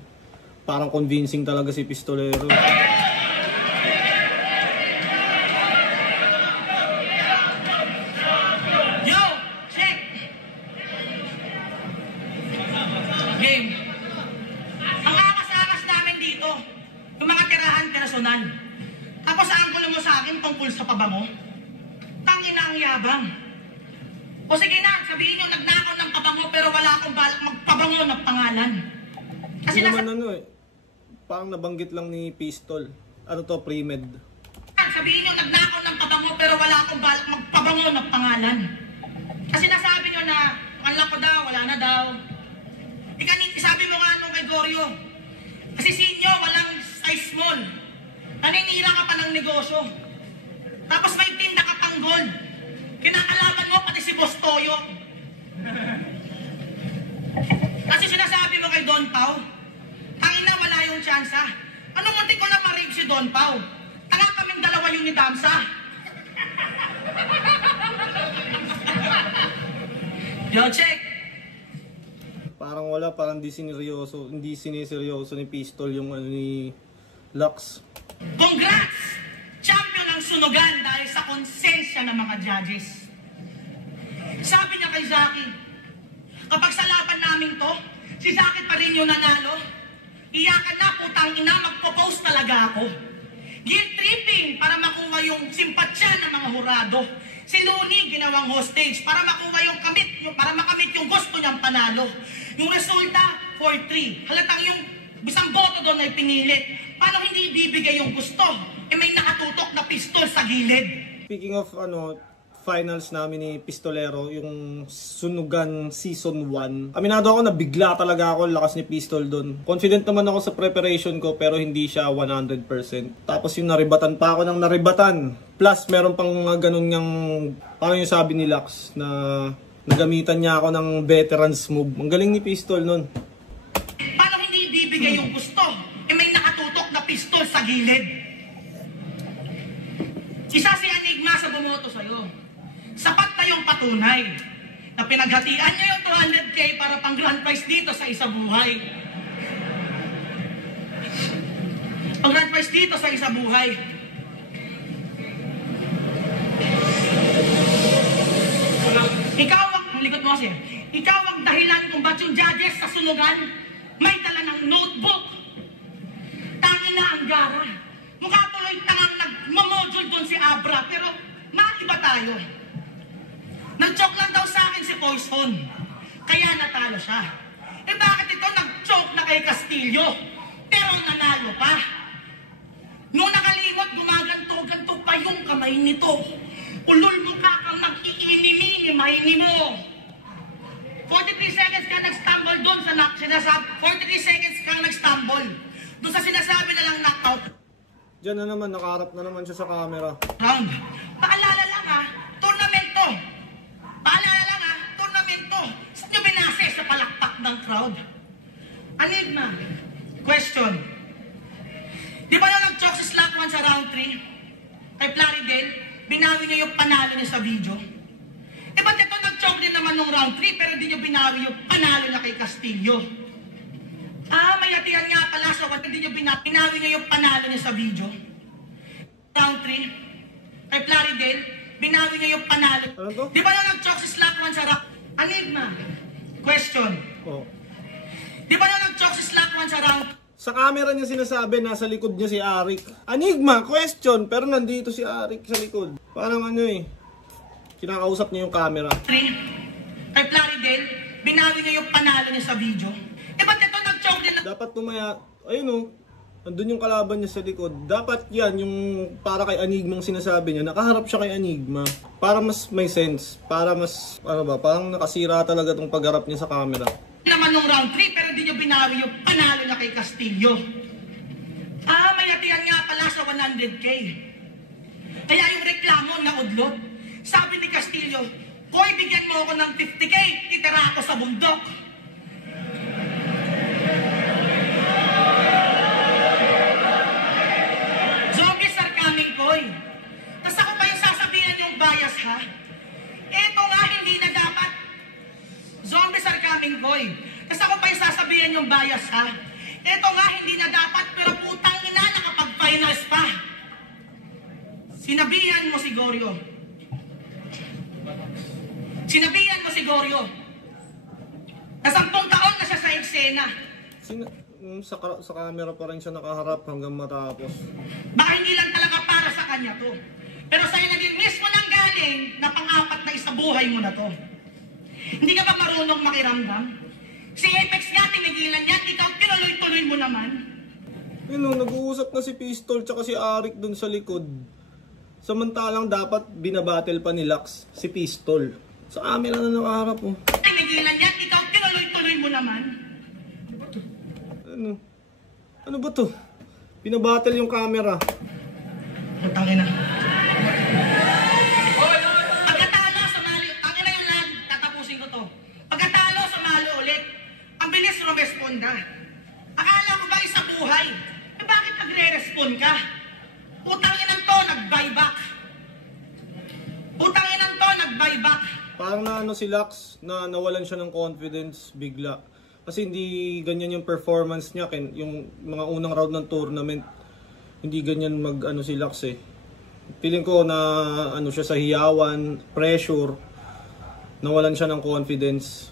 Parang convincing talaga si Pistolero. Yo! Check! Game! Ang akas-akas namin dito, yung mga tirahan personal. Tapos ang gulo mo sa akin tungkol sa pabango? Tangina ang yabang. O sige na, sabihin nyo, nagnakaw ng pabango pero wala akong balak magpabango ng pangalan. Kasi Hindi naman ano eh. Parang nabanggit lang ni Pistol. Ano to, pre-med. sabihin nyo, nagnakaw ng pabango pero wala akong balak magpabango ng pangalan. Kasi nasabi nyo na, alam ko daw, wala na daw. Sabi mo nga nung kay Goryo, kasi sinyo, walang size small. Naninira ka pa ng negosyo. Tapos may tinda ka pang gold. Kinakalaban mo pati si Boss Toyo. Kasi sinasabi mo kay Don Pao, tangina wala yung tsansa. Ano munti ko na ma-rape si Don Pao? Tanga kaming dalawa yung ni Damsa. Yo, check. Parang wala, parang hindi siniseryoso ni Pistol yung ano ni Lux. Congrats! Champion ang sunugan dahil sa konsensya ng mga judges. Sabi niya kay Zaki, kapag sa laban namin to, si Zaki pa rin yung nanalo, iyakan na putang ina, magpo-post talaga ako. Guilt tripping para makuha yung simpatsya ng mga hurado. Si Looney ginawang hostage para makuha para makamit yung gusto niyang panalo. Yung resulta, 4-3. Halatang yung bisang boto doon ay pinilit. Paano hindi ibibigay yung gusto? May nakatutok na pistol sa gilid. Speaking of finals namin ni Pistolero, yung Sunugan Season 1. Aminado ako na bigla talaga ako, lakas ni Pistol doon. Confident naman ako sa preparation ko pero hindi siya 100%. Tapos yung naribatan pa ako ng naribatan. Plus meron pang mga ganun yung, parang yung sabi ni Lux na nagamitan niya ako ng veterans move. Ang galing ni Pistol nun. Paano hindi ibibigay yung gusto? May nakatutok na pistol sa gilid. Isa si Enigma sa bumoto sa'yo. Sapat na yung patunay na pinaghatian niya yung 200K para pang grand prize dito sa Isa Buhay. Pang grand prize dito sa Isa Buhay. Ikaw ang dahilan kung ba't yung judges sa sunugan may dala ng notebook. Tangin na ang gara. Mukha tuloy tangang nagmamodule doon si Abra, pero maiba tayo. Nag-choke lang daw sa akin si Poison, kaya natalo siya. Eh bakit ito nag-choke na kay Castillo, pero nanalo pa? Nung nakalimot, gumaganto-ganto pa yung kamay nito. Ulol mo ka kang nag-iinimini-mahini mo. 43 seconds ka nag-stumble doon sa sinasabi. 43 seconds kang nag-stumble. Doon sa sinasabi na lang knockout. Diyan na naman, nakaharap na naman siya sa camera. Round. Paalala lang ha, tournament to. Paalala lang ha, tournament to. Saan nyo binase sa palakpak ng crowd? Enigma, question. Di ba na nag-choke si Slap 1 sa round 3? Kay Plaridel, binawi niya yung panalo niya sa video. Eh ba't ito nag-choke din naman nung round 3 pero di niyo binawi yung panalo niya kay Castillo? May atihan nga pala sa hindi niyo binawi niya yung panalo niya sa video. Round 3, kay Plaridel, binawi niya yung panalo. Ano to? Di ba na nag-choke si Slap 1 sa round? Enigma, question. Oh. Di ba na nag-choke si Slap 1 sa round? Sa camera niya sinasabi, nasa likod niya si Arik. Enigma, question, pero nandito si Arik sa likod. Parang ano eh, kinakausap niya yung camera. 3, kay Plaridel, binawi niya yung panalo niya sa video. Eh ba't ito nag-choke din? Dapat tumaya, ayun oh, nandun yung kalaban niya sa likod. Dapat yan, yung para kay Enigma ang sinasabi niya, nakaharap siya kay Enigma. Para mas may sense, para mas, ano ba, parang nakasira talaga tong pagharap niya sa camera. Naman nung round 3 pero di niyo binawi yung panalo niya kay Castillo. May atihan nga pala sa 100K. Kaya yung reklamo na udlot. Sabi ni Castillo, Koy, bigyan mo ako ng 50K, itira ako sa bundok. Zombies are coming, Koy. Tapos ako pa yung sasabihan yung bias, ha? Eto nga, hindi na dapat. Zombies are coming, Koy. Tapos ako pa yung sasabihan yung bias, ha? Eto nga, hindi na dapat, pero putang ina, nakapag-finals pa. Sinabihan mo si Goryo. Sinabihan mo si Goryo. Na 10 taon na siya sa eksena. Sa camera pa rin siya nakaharap hanggang matapos. Baka hindi lang talaga para sa kanya to. Pero sa'yo naging mismo nang galing na pang-apat na isabuhay mo na to. Hindi ka ba marunong makiramdam? Si Apex nga, tinigilan yan, ikaw tinuloy-tuloy mo naman. Yun o, nag-uusap na si Pistol tsaka si Arik dun sa likod. Samantalang dapat binabattle pa ni Lux si Pistol. Sa camera na nakaharap o. Tinigilan yan, ikaw tinuloy-tuloy mo naman. Ano? Ano ba to? Binabattle yung camera. Putangin na. Pagkatalo, sumali. Tangin na yung lag. Tatapusin ko to. Pagkatalo, sumali ulit. Ang bilis rumesponda. Akala mo ba isa buhay? Eh bakit nagre-respond ka? Putanginan to, nag-buyback. Putanginan to, nag-buyback. Parang na ano si Lux na nawalan siya ng confidence bigla. Kasi hindi ganyan yung performance niya. Yung mga unang round ng tournament, hindi ganyan mag-ano si Lux eh. Feeling ko na ano siya sa hiyawan, pressure, nawalan siya ng confidence.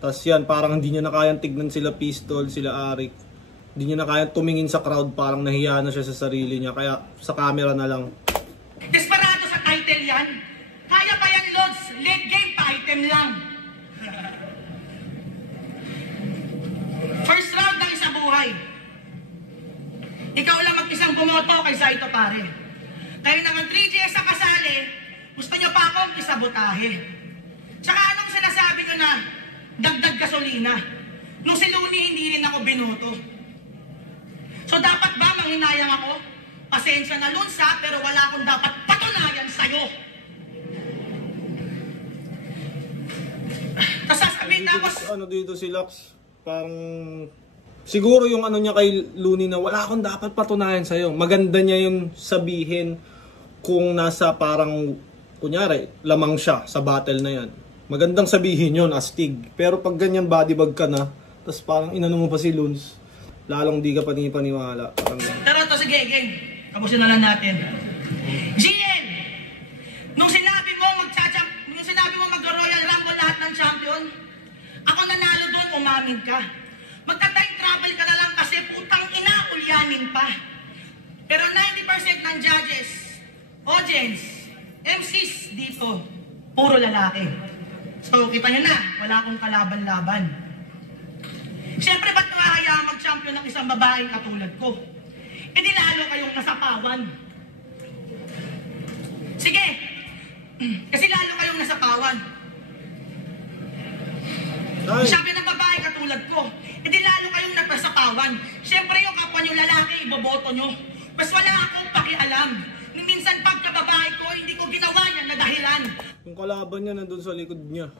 Tapos yan, parang hindi niya na kayang tignan sila Pistol, sila Arik. Hindi niya na kayang tumingin sa crowd, parang nahiya na siya sa sarili niya. Kaya sa camera na lang. Desperado sa title yan. Kaya pa yan, Lods. Late game pa, item lang. First round ng isa buhay. Ikaw lang mag-isang bumoto kay Saito pare. Kayo naman 3GS sa kasali, gusto nyo pa akong isabotahe. Tsaka anong sinasabi nyo na dagdag gasolina? Nung si Looney, hindi rin ako binoto. So dapat ba manghinayang ako? Pasensya na Lunsa, pero wala akong dapat patunayan sa'yo. Tapos sasabihin tapos... Ano dito si Lux? Parang... Siguro yung ano niya kay Looney na wala akong dapat patunayan sa'yo. Maganda niya yung sabihin kung nasa parang, kunyari, lamang siya sa battle na yan. Magandang sabihin yun, astig. Pero pag ganyan bodybag ka na, tapos parang inano mo pa si Luns, lalong di ka panipaniwala. Pero ito, sige, game. Tapusin na lang natin. GN! Nung sinabi mo mag-Royal Rumble lahat ng champion, ako nanalo doon, umamin ka. Magka-time travel ka na lang kasi putang ina, ulyanin pa. Pero 90% ng judges, audience, MCs dito, puro lalaki. So, kita nyo na, wala akong kalaban-laban. Siyempre, ba't nakahayaan mag-champion ng isang babaeng katulad ko? E di lalo kayong nasapawan. Sige, kasi lalo kayong nasapawan. Champion ng babae katulad ko, e di lalo kayong nagpasapawan. Siyempre, yung kapwa nyo lalaki, iboboto nyo. Mas wala akong pakialam. Minsan pagkababae ko, hindi ko ginawa yan na dahilan. Yung kalaban niya nandun sa likod niya.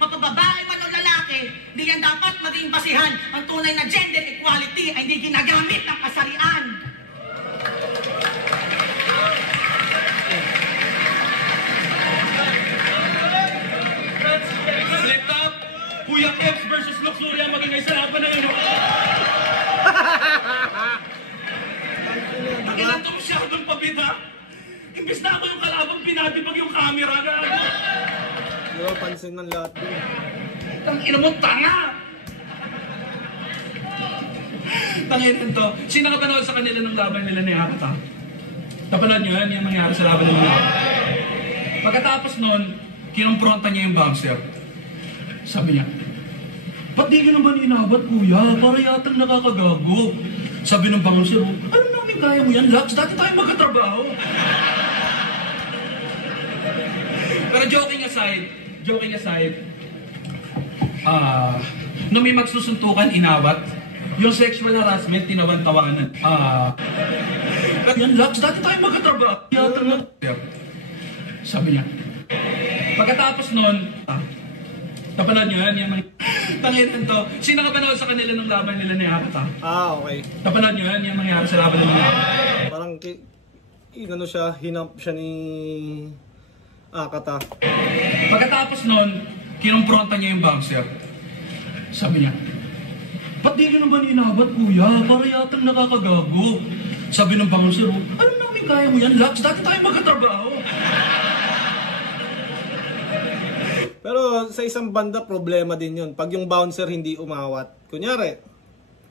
Mapababae man o lalaki, di yan dapat maging basihan. Ang tunay na gender equality ay hindi ginagamit ng kasarian. Slip up! Kuya Eps versus Luxuria maging isa laban na yun. Ang ilan to masyadong pabida. Imbis na ako yung kalabang pinatibag yung camera. Di ba, pansin ng lahat dun. Tangina mo, tanga! Tangina to. Sino ka panood sa kanila ng laban nila ni Harta? Napanood nyo yan, yung nangyari sa laban nila. Pagkatapos nun, kinumpronta niya yung bouncer. Sabi niya, ba't di ka naman inabot, kuya? Para yatang nakakagago. Sabi ng bouncer, ano namin kaya mo yan, Lux? Dati tayo magkatrabaho. Pero joking aside, nung may magsusuntukan, inawat. Yung sexual harassment, tinawan-tawanan. Yan, Lux, dati tayo magkatrabaho. Sabi niya. Pagkatapos nun, napanood nyo yan, yung tanginan to. Sino ka panood sa kanila nung laban nila ni Harta? Okay. Napanood nyo yan, yung nangyari sa laban nila ni Harta? Parang, inano siya, hinamp siya ni Akata. Pagkatapos nun, kinumpronta niya yung bouncer. Sabi niya, ba't di ka naman inabot, kuya? Para yatang nakakagago. Sabi ng bouncer, ano namin kaya mo yan, Lux? Dati tayo magkatrabaho. Pero sa isang banda, problema din yun. Pag yung bouncer hindi umawat. Kunyari,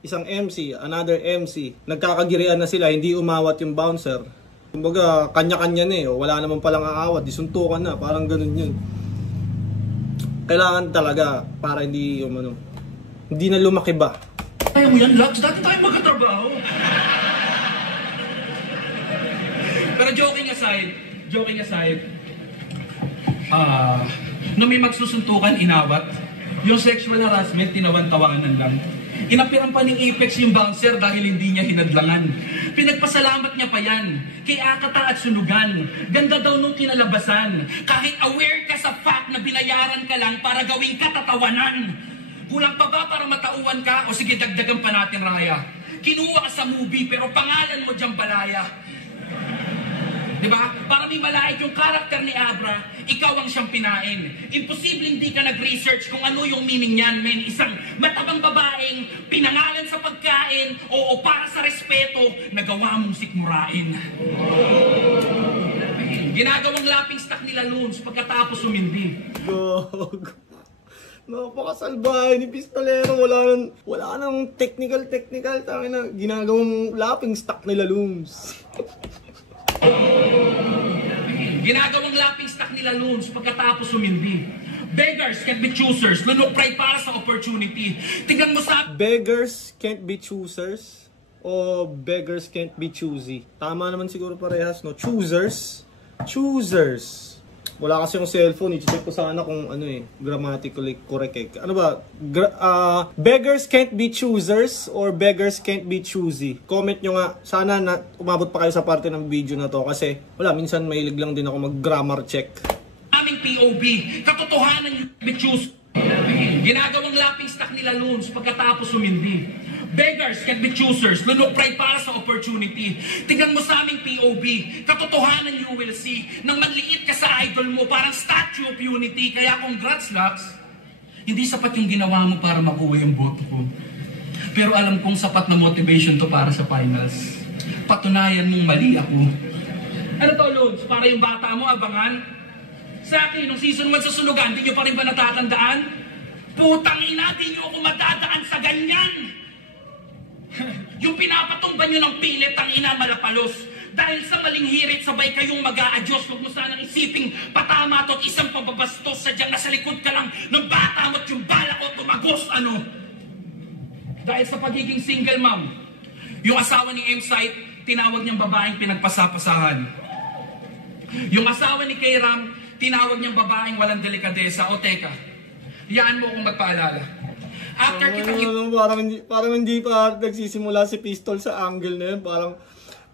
isang MC, another MC, nagkakagirian na sila, hindi umawat yung bouncer. Kumbaga, kanya-kanya na eh. Wala naman palang aawat, disuntukan na. Parang ganun yun. Kailangan talaga para hindi hindi na lumaki ba. Kaya mo yan, Lux. Dati tayo magkatrabaho. Pero joking aside, nung may magsusuntukan, inawat. Yung sexual harassment, tinawan-tawanan lang. Inapiran pa ng Apex yung bouncer dahil hindi niya hinadlangan. Pinagpasalamat niya pa yan kay Akata at Sunugan. Ganda daw nung kinalabasan. Kahit aware ka sa fact na binayaran ka lang para gawing katatawanan. Kulang pa ba para matauhan ka? O sige, dagdagan pa natin, Raya. Kinuha ka sa movie pero pangalan mo Jambalaya. Diba? Para may malait yung karakter ni Abra, ikaw ang siyang pinain. Imposible hindi ka nag-research kung ano yung meaning niyan, men. Isang matabang babaeng, pinangalan sa pagkain, o para sa respeto, nagawa mong sikmurain. Ginagawang laughing stock nila Loons pagkatapos umindi. Napakasalbahay ni Pistolero. Wala nang technical. Tangin na, ginagawang laughing stock nila Looms. Ginagawang laughing stock nila Loons pagkatapos umindi. Beggars can't be choosers. Lunok pride para sa opportunity. Tingnan mo sa... Beggars can't be choosers o beggars can't be choosy. Tama naman siguro parehas, no? Choosers. Wala kasi yung cellphone, i-check ko sana kung grammatically correct. Ano ba? Beggars can't be choosers or beggars can't be choosy. Comment nyo nga. Sana na umabot pa kayo sa parte ng video na to kasi minsan mahilig lang din ako mag-grammar check. Aming POV, katotohanan yung choose. Ginagawang laughing stock nila Loons pagkatapos umindi. Beggars can't be choosers. Lunok pride para sa opportunity. Tingnan mo sa aming POV. Katotohanan you will see. Nang manliit ka sa idol mo, parang statue of unity. Kaya congrats, Lux. Hindi sapat yung ginawa mo para makuha yung boto ko. Pero alam kong sapat na motivation to para sa finals. Patunayan mong mali ako. Ano to, Lods? Para yung bata mo, abangan? Sa akin, nung season 1 sa Sunugan, di nyo pa rin ba natatandaan? Putang ina, di nyo ako matadaan sa ganyan! Yung pinapatumba nyo ng pilit ang ina malapalos. Dahil sa maling hirit, sabay kayong mag-a-adjust. Huwag mo sanang isiping patama to at isang pababastos. Sadyang nasa likod ka lang ng bata mo at yung bala ko tumagos. Dahil sa pagiging single mom, yung asawa ni M-Site, tinawag niyang babaeng pinagpasapasahan. Yung asawa ni K-Ram, tinawag niyang babaeng walang delikadesa. O teka, yaan mo akong magpaalala. After parang hindi pa nagsisimula si Pistol sa angle na yun.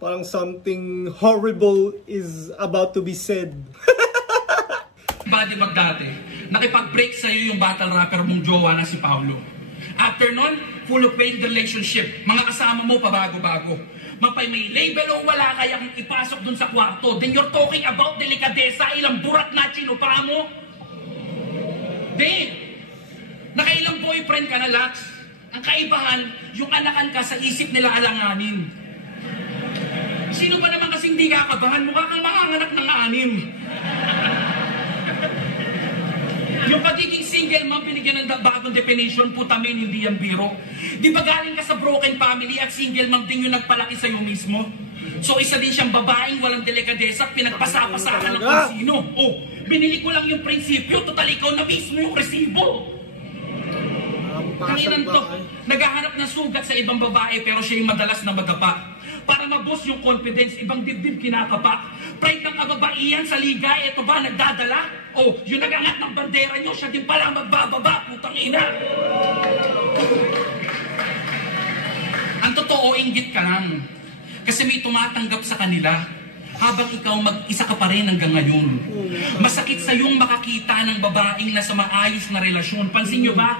Parang something horrible is about to be said. Body bag dati, nakipag-break sa'yo yung battle rapper mong jowa na si Paulo. After nun, full of failed relationship. Mga kasama mo pabago-bago. Mapay may label o wala kaya kung ipasok dun sa kwarto. Then you're talking about delikadesa, ilang burat na chinupa mo. Dave! Nakailang boyfriend ka na, Lux. Ang kaibahan, yung anakan ka sa isip nila alanganin. Sino ba naman kasing di kakabahan? Mukha kang manganganak ng 6. Yung pagiging single mom, binigyan ng bagong definition, putamin, hindi yan biro. Di ba galing ka sa broken family at single mom din yung nagpalaki sa'yo mismo? So isa din siyang babaeng walang delikadesa at pinagpasapasahan ng kung sino. Binili ko lang yung prinsipyo, total ikaw na mismo yung resibo. Kanginan to, naghahanap ng sugat sa ibang babae pero siya yung madalas na madapa. Para maboost yung confidence, ibang dibdib kinakapa. Pride ng kababaihan sa liga, eto ba nagdadala? Yung nagangat ng bandera nyo, siya din pala magbababa, putang ina. Ang totoo, inggit ka lang. Kasi may tumatanggap sa kanila. Habang ikaw mag-isa ka pa rin hanggang ngayon. Masakit sa yung makakita ng babaeng nasa maayos na relasyon. Pansin nyo ba?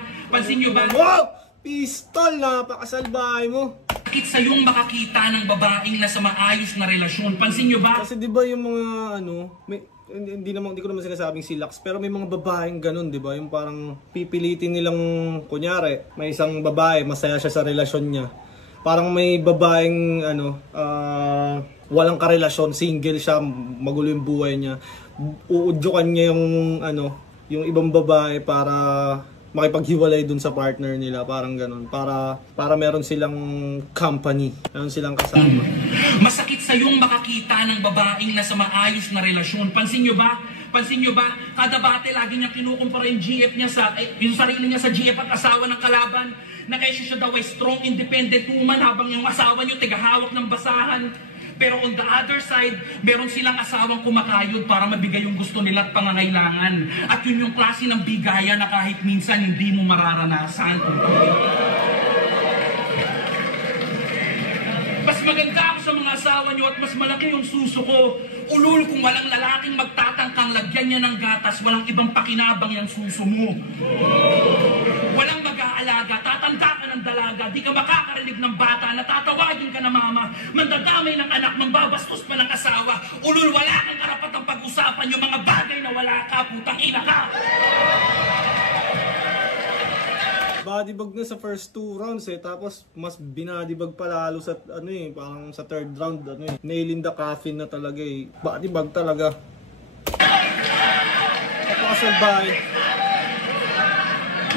Wow! Pistol, napakasalbahay mo. Sakit sa yung makakita ng babaeng nasa maayos na relasyon. Pansin nyo ba? Kasi di ba yung mga hindi ko naman sinasabing si Lux, pero may mga babaeng ganun, di ba? Yung parang pipilitin nilang, kunyari, may isang babae, masaya siya sa relasyon niya. Parang may babaeng walang karelasyon, single siya, magulo yung buhay niya. Uudyokan niya yung ibang babae para makipaghiwalay dun sa partner nila, parang ganun. Para meron silang company, meron silang kasama. Masakit sa yung makakita ng babaeng nasa maayos na relasyon. Pansin nyo ba? Pansin nyo ba, kada bate lagi niya kinukumpara yung GF niya yung sarili niya sa GF at asawa ng kalaban, na kaya siya daw ay strong, independent woman habang yung asawa niyo tigahawak ng basahan. Pero on the other side, meron silang asawang kumakayod para mabigay yung gusto nila at pangangailangan. At yun yung klase ng bigaya na kahit minsan hindi mo mararanasan. Mas maganda ako sa mga asawa niyo at mas malaki yung suso ko. Ulul, kung walang lalaking magtatangkang lagyan niya ng gatas, walang ibang pakinabang yung suso mo. Walang mag-aalaga, tatanda ka ng dalaga, di ka makakarinig ng bata, natatawagin ka na mama, mandadamay ng anak, mangbabastos pa ng asawa. Ulul, wala kang karapatang pag-usapan yung mga bagay na wala ka, putang ina ka. Bodybag na sa first 2 rounds tapos mas binadybag pa lalo sa parang sa 3rd round nail in the coffin na talaga bodybag talaga. Napakasalbahe.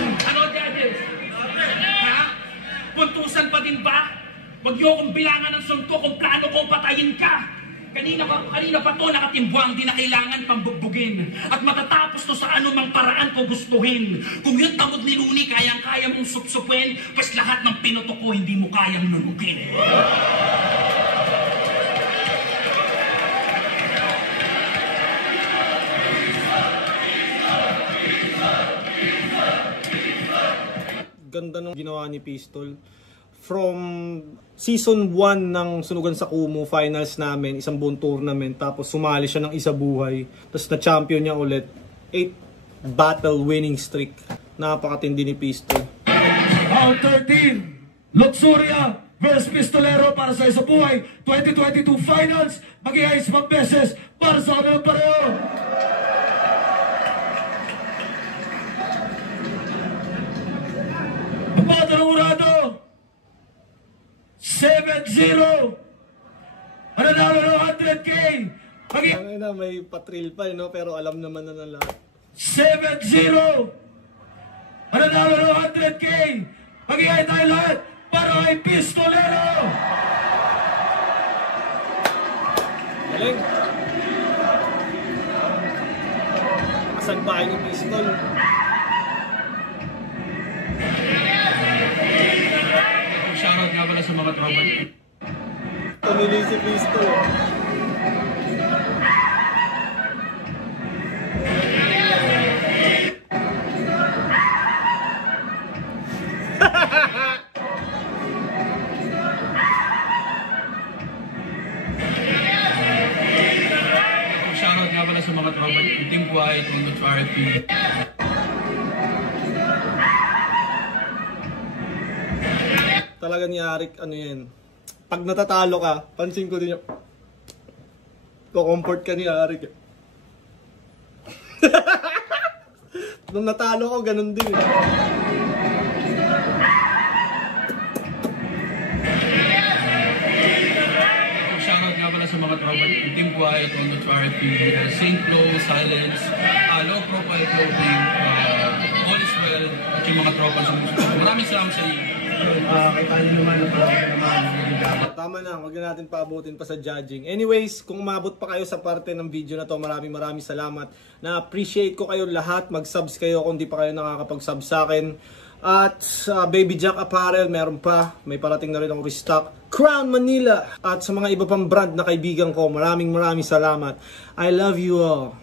Ano, judges? Ha? Puntusan pa din ba? Huwag niyo akong bilangan ng suntok kung plano ko patayin ka. Kanina pa to nakatimbwang, di na kailangan pambugbugin. At matatapos to sa anumang paraan ko gustuhin. Kung yung tamod ni Luni kayang-kaya mong supsupin, pues lahat ng pinoto ko hindi mo kayang lulukin. Ganda ng ginawa ni Pistol. From season 1 ng Sunugan sa Kumu finals namin, isang buong tournament, tapos sumali siya ng isa buhay, tapos na-champion niya ulit. 8 battle winning streak. Napakatindi ni Pistol. Round 13, Luxuria versus Pistolero para sa isa buhay 2022 finals. Mag-i-ice mag-beses para sa kanilang pareho. Pagpata ng Urado 7-0. Ano na 100K? May patril pa pero alam naman na lahat. 7-0. Ano na 100K? Mag-iay tayo lahat para kay Pistolero. Galing. Kasalbahe ni Pistol. Shoutout nga pala sa mga tropa. Tumili si Pistol. Shoutout nga pala sa mga tropa. Team White, Mundo Charity. Talaga ni Arik, pag natatalo ka, pansin ko din yung comfort ka ni Arik. Nung natalo ko, ganun din. Shoutout nga pala sa mga tropa. Team White, Mundo Charity, St. Flo, Silence, Low Profile Clothing, All is Well, at yung mga tropa sa gusto. Maraming salamat sa inyo. Tama na, huwag na natin paabutin pa sa judging. Anyways, kung umabot pa kayo sa parte ng video na to, maraming salamat. Na-appreciate ko kayo lahat. Mag-subs kayo kung di pa kayo nakakapag-sub sa akin. At Baby Jack Apparel, meron pa. May parating na rin akong restock. Crown Manila. At sa mga iba pang brand na kaibigan ko, maraming salamat. I love you all.